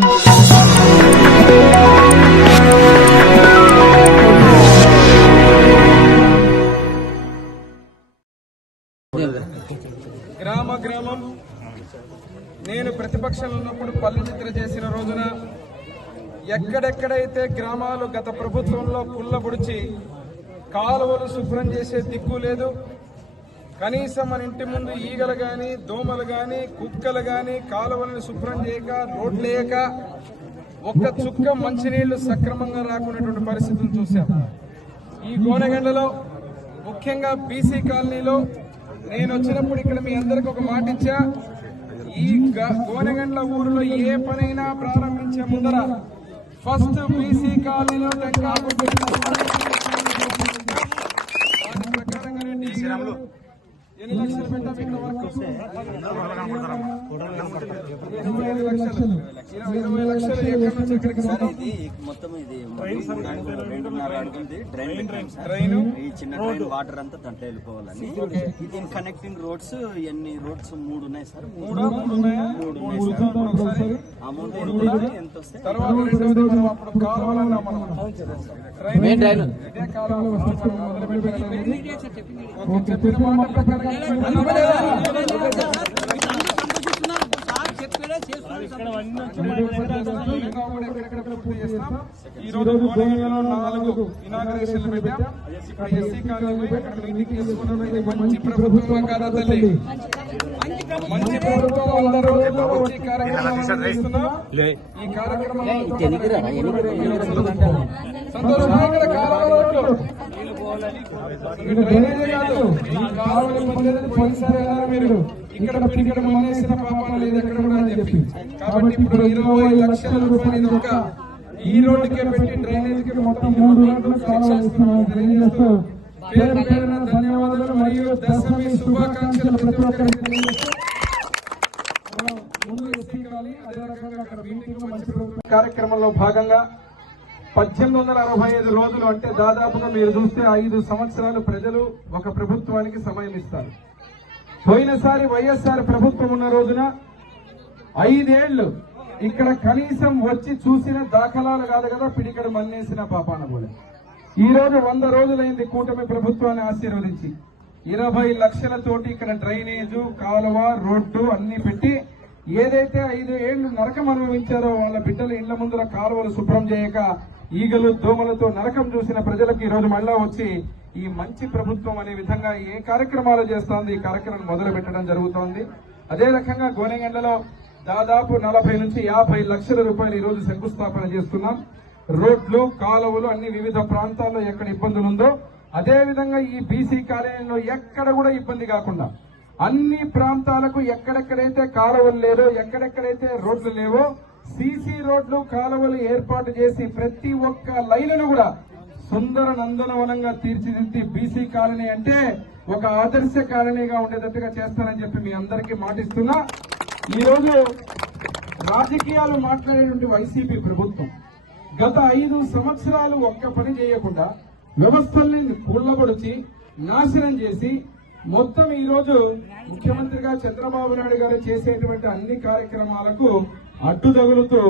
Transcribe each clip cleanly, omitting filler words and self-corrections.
గ్రామ గ్రామం నేను ప్రతిపక్షంలో ఉన్నప్పుడు పల్లె చిత్ర చేసిన రోజున ఎక్కడెక్కడైతే గ్రామాలు గత ప్రభుత్వంలో పుల్లబుడిచి కాలువలు శుభ్రం చేసే దిక్కు లేదు, కనీసం మన ఇంటి ముందు ఈగలు గాని దోమలు గాని కుక్కలు గాని కాలువలను శుభ్రం చేయక రోడ్లు వేయక ఒక్క చుక్క మంచినీళ్లు సక్రమంగా రాకున్నటువంటి పరిస్థితులు చూశాం. ఈ గోనెగండలో ముఖ్యంగా బీసీ కాలనీలో నేను వచ్చినప్పుడు ఇక్కడ మీ అందరికి ఒక మాట ఇచ్చా, ఈ గోనెగండ్ల ఊరిలో ఏ పనైనా ప్రారంభించే ముందర ఫస్ట్ బీసీ కాలనీలో టెంకాకు ఎన్ని లక్షలు పెట్టాం ఇక్కడ వరకు? 20 లక్షలు. ఎక్కడి నుంచి ఎక్కడికి మొత్తం ఇది 2.5 అడుగుంది ట్రైన్, ఈ చిన్న ట్రైన్ వాటర్ అంతా దాంట్లో వెళ్ళిపోవాలని. ఇది కనెక్టింగ్ రోడ్స్ ఎన్ని రోడ్స్ 3 ఉన్నాయి సార్. 3 ఉన్నాయా? 3 ఉన్నాయి సార్. అమౌంట్ ఎంత వస్తాయి? తర్వాత రెండోది మనం అప్పుడు కాలువలన్నా మనం ట్రైన్ ఇదే కాలువ మొదలు పెట్టాలని చెప్పిన మాట ప్రకారం ఈ రోజు గోనెగండలో 4 ఇనాగరేషన్లు పెట్టాం. ఇక్కడ ఎస్సీ కాలనీ మంచి ప్రభుత్వం కాదా తల్లి, మంచి ప్రభుత్వం 100 రోజుల్లో వచ్చి కార్యక్రమం ఈ కార్యక్రమంలో సంతోషంగా ఇక్కడ కాలువ రోడ్లు డ్రైనేజీ కాదు, ఈ కాలువలు పొందేది పోయినసారి వెళ్ళారు మీరు. ఇక్కడ పిడికడ మన్నేసిన పాపం లేదు ఎక్కడ కూడా అని చెప్పి, కాబట్టి ఇప్పుడు 20 లక్షల రూపాయలు ఒక ఈ రోడ్డుకే పెట్టి డ్రైనేజీకి మొత్తం 3 రోడ్లు కాలువ తెలియజేస్తూ పేరు పేరున ధన్యవాదాలు మరియు దశమి శుభాకాంక్షలు ప్రతి ఒక్కరికి తెలియజేస్తూ ముందు ఎస్సీ కావాలి. అదే రకంగా అక్కడ మీటింగ్ మంచి కార్యక్రమంలో భాగంగా 1865 రోజులు అంటే దాదాపుగా మీరు చూస్తే 5 సంవత్సరాలు ప్రజలు ఒక ప్రభుత్వానికి సమయం ఇస్తారు. పోయినసారి వైఎస్ఆర్ ప్రభుత్వం ఉన్న రోజున 5 ఏళ్లు ఇక్కడ కనీసం వచ్చి చూసిన దాఖలాలు కాదు కదా, పిడికడ మన్నేసిన పాపాన కూడా. ఈ రోజు 100 రోజులైంది కూటమి ప్రభుత్వాన్ని ఆశీర్వదించి 20 లక్షలతోటి ఇక్కడ డ్రైనేజు కాలువ రోడ్డు అన్ని పెట్టి ఏదైతే 5 ఏళ్లు నరకం అనుభవించారో వాళ్ళ బిడ్డల ఇళ్ల ముందర కాలువలు శుభ్రం చేయక ఈగలు దోమలతో నరకం చూసిన ప్రజలకు ఈ రోజు మళ్ళా వచ్చి ఈ మంచి ప్రభుత్వం అనే విధంగా ఏ కార్యక్రమాలు చేస్తోంది, ఈ కార్యక్రమం మొదలు పెట్టడం జరుగుతోంది. అదే రకంగా గోనెగండలో దాదాపు 40 నుంచి 50 లక్షల రూపాయలు ఈ రోజు శంకుస్థాపన చేస్తున్నాం. రోడ్లు కాలువలు అన్ని వివిధ ప్రాంతాల్లో ఎక్కడ ఇబ్బందులు ఉందో అదే విధంగా ఈ బీసీ కాలనీలో ఎక్కడ కూడా ఇబ్బంది కాకుండా అన్ని ప్రాంతాలకు ఎక్కడెక్కడైతే కాలువలు లేదో ఎక్కడెక్కడైతే రోడ్లు లేవో సీసీ రోడ్లు కాలువలు ఏర్పాటు చేసి ప్రతి ఒక్క లైన్ను కూడా సుందర నందనవనంగా తీర్చిదిద్ది బీసీ కాలనీ అంటే ఒక ఆదర్శ కాలనీగా ఉండేటట్టుగా చేస్తానని చెప్పి మీ అందరికీ మాటిస్తున్నా. ఈ రోజు రాజకీయాలు మాట్లాడేటువంటి వైసీపీ ప్రభుత్వం గత 5 సంవత్సరాలు ఒక్క పని చేయకుండా వ్యవస్థల్ని కూలగొడిచి నాశనం చేసి మొత్తం ఈ రోజు ముఖ్యమంత్రిగా చంద్రబాబు నాయుడు గారు చేసేటువంటి అన్ని కార్యక్రమాలకు అడ్డు తగులుతూ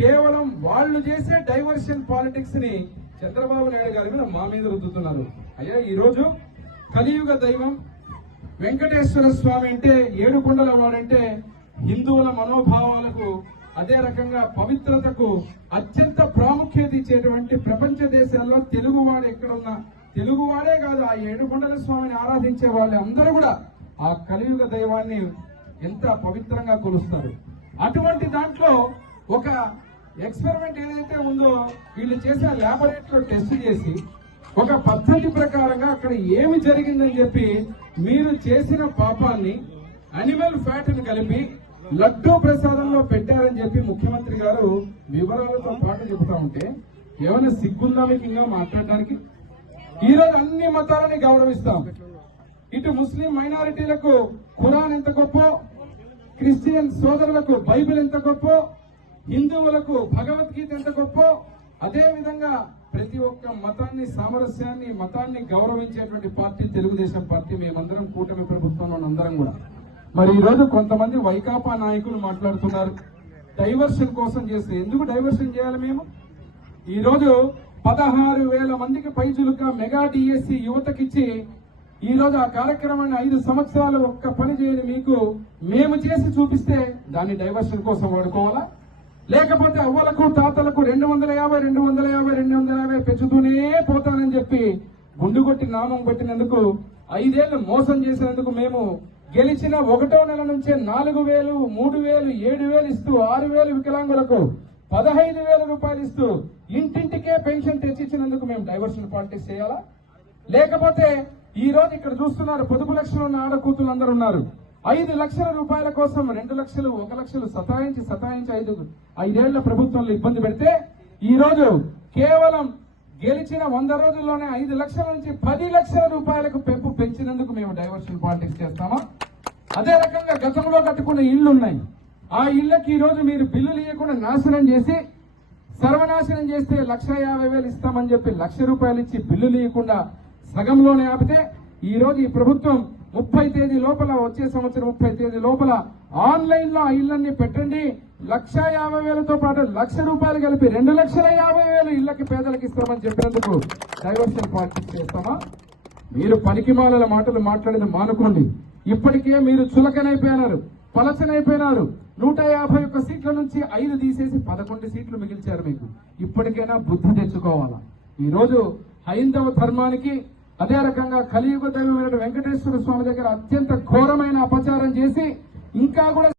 కేవలం వాళ్ళు చేసే డైవర్షన్ పాలిటిక్స్ ని చంద్రబాబు నాయుడు గారి మీద మా మీద రుద్దుతున్నారు. అయ్యా ఈ రోజు కలియుగ దైవం వెంకటేశ్వర స్వామి అంటే ఏడుకొండల వాడంటే హిందువుల మనోభావాలకు అదే రకంగా పవిత్రతకు అత్యంత ప్రాముఖ్యత ఇచ్చేటువంటి ప్రపంచ దేశాల్లో తెలుగువాడు ఎక్కడున్నా తెలుగువాడే కాదు ఆ ఏడుకొండల స్వామిని ఆరాధించే వాళ్ళు అందరూ కూడా ఆ కలియుగ దైవాన్ని ఎంత పవిత్రంగా కొలుస్తారు. అటువంటి దాంట్లో ఒక ఎక్స్పెరిమెంట్ ఏదైతే ఉందో వీళ్ళు చేసే ల్యాబొరేటరీలో టెస్ట్ చేసి ఒక పద్ధతి ప్రకారంగా అక్కడ ఏమి జరిగిందని చెప్పి మీరు చేసిన పాపాన్ని అనిమల్ ఫ్యాట్ ని కలిపి లడ్డూ ప్రసాదంలో పెట్టారని చెప్పి ముఖ్యమంత్రి గారు వివరాలతో పాటు చెబుతా ఉంటే ఏమైనా సిగ్గుందా మీకు ఇంకా మాట్లాడడానికి? ఈ రోజు అన్ని మతాలని గౌరవిస్తాం. ఇటు ముస్లిం మైనారిటీలకు ఖురాన్ ఎంత గొప్ప, క్రిస్టియన్ సోదరులకు బైబిల్ ఎంత గొప్ప, హిందువులకు భగవద్గీత ఎంత గొప్ప, అదే విధంగా ప్రతి ఒక్క మతాన్ని సామరస్యాన్ని మతాన్ని గౌరవించేటువంటి పార్టీ తెలుగుదేశం పార్టీ. మేమందరం కూటమి ప్రభుత్వంలో అందరం కూడా. మరి ఈ రోజు కొంతమంది వైకాపా నాయకులు మాట్లాడుతున్నారు, డైవర్షన్ కోసం చేస్తే ఎందుకు డైవర్షన్ చేయాలి మేము? ఈ రోజు 16,000 మందికి పైచులుగా మెగా డిఎస్సి యువతకిచ్చి ఈ రోజు ఆ కార్యక్రమాన్ని 5 సంవత్సరాలు ఒక్క పని చేయని మీకు మేము చేసి చూపిస్తే దాన్ని డైవర్షన్ కోసం వాడుకోవాలా? లేకపోతే అవ్వలకు తాతలకు 250 పెంచుతూనే పోతానని చెప్పి గుండు కొట్టి నామం పెట్టినందుకు 5 ఏళ్లు మోసం చేసినందుకు మేము గెలిచిన 1వ నెల నుంచే 4,000, 3,000, 7,000 ఇస్తూ 6,000 వికలాంగులకు 15,000 రూపాయలు ఇస్తూ ఇంటింటికే పెన్షన్ తెచ్చిచ్చినందుకు మేము డైవర్షన్ పాలిటిక్స్ చేయాలా? లేకపోతే ఈ రోజు ఇక్కడ చూస్తున్నారు పొదుపు లక్షలు ఉన్న ఆడకూతులు అందరూ ఉన్నారు. 5 లక్షల రూపాయల కోసం 2 లక్షలు 1 లక్షలు సతాయించి 5 ఏళ్ల ప్రభుత్వంలో ఇబ్బంది పెడితే ఈ రోజు కేవలం గెలిచిన 100 రోజుల్లోనే 5 లక్షల నుంచి 10 లక్షల రూపాయలకు పెంచినందుకు మేము డైవర్షన్ పాలిటిక్స్ చేస్తామా? అదే రకంగా గతంలో కట్టుకున్న ఇళ్లు ఉన్నాయి. ఆ ఇళ్లకి ఈ రోజు మీరు బిల్లులు ఇవ్వకుండా నాశనం చేసి సర్వనాశనం చేస్తే 1,50,000 ఇస్తామని చెప్పి 1,00,000 రూపాయలు ఇచ్చి బిల్లులు ఇవ్వకుండా సగంలోనే ఆపితే ఈ రోజు ఈ ప్రభుత్వం 30 తేదీ లోపల వచ్చే సంవత్సరం 30 తేదీ లోపల ఆన్లైన్ లో ఆ ఇళ్లన్నీ పెట్టండి, 1,50,000తో పాటు 1,00,000 రూపాయలు కలిపి 2,50,000 ఇళ్లకి పేదలకు ఇస్తామని చెప్పినందుకు డైవర్షన్ పాలిటిక్స్ చేస్తామా? మీరు పనికిమాల మాటలు మాట్లాడేది మానుకోండి. ఇప్పటికే మీరు చులకనైపోయినారు, పలచనైపోయినారు. 151 సీట్ల నుంచి 5 తీసేసి 11 సీట్లు మిగిల్చారు మీకు. ఇప్పటికైనా బుద్ధి తెచ్చుకోవాలా? ఈ రోజు హైందవ ధర్మానికి అదే రకంగా కలియుగ దైవమైన వెంకటేశ్వర స్వామి దగ్గర అత్యంత ఘోరమైన అపచారం చేసి ఇంకా కూడా